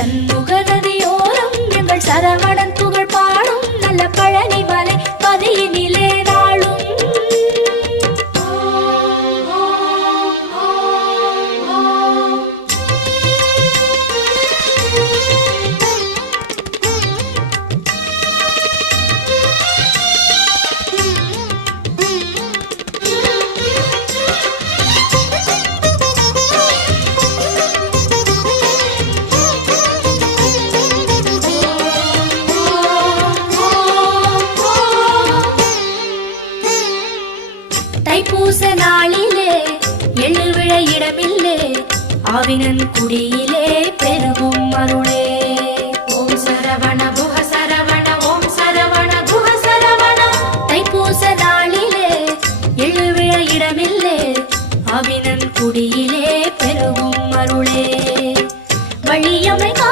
சண்முக நதியோரம் எங்கள் சரவணன் புகழ் பாடும் நல்ல பழனி மலை பதியினிலே நாளும் தைப்பூச நாளிலே எழுவிழ இடமில்லே ஆவினன் குடியிலே பெருகும் அருளே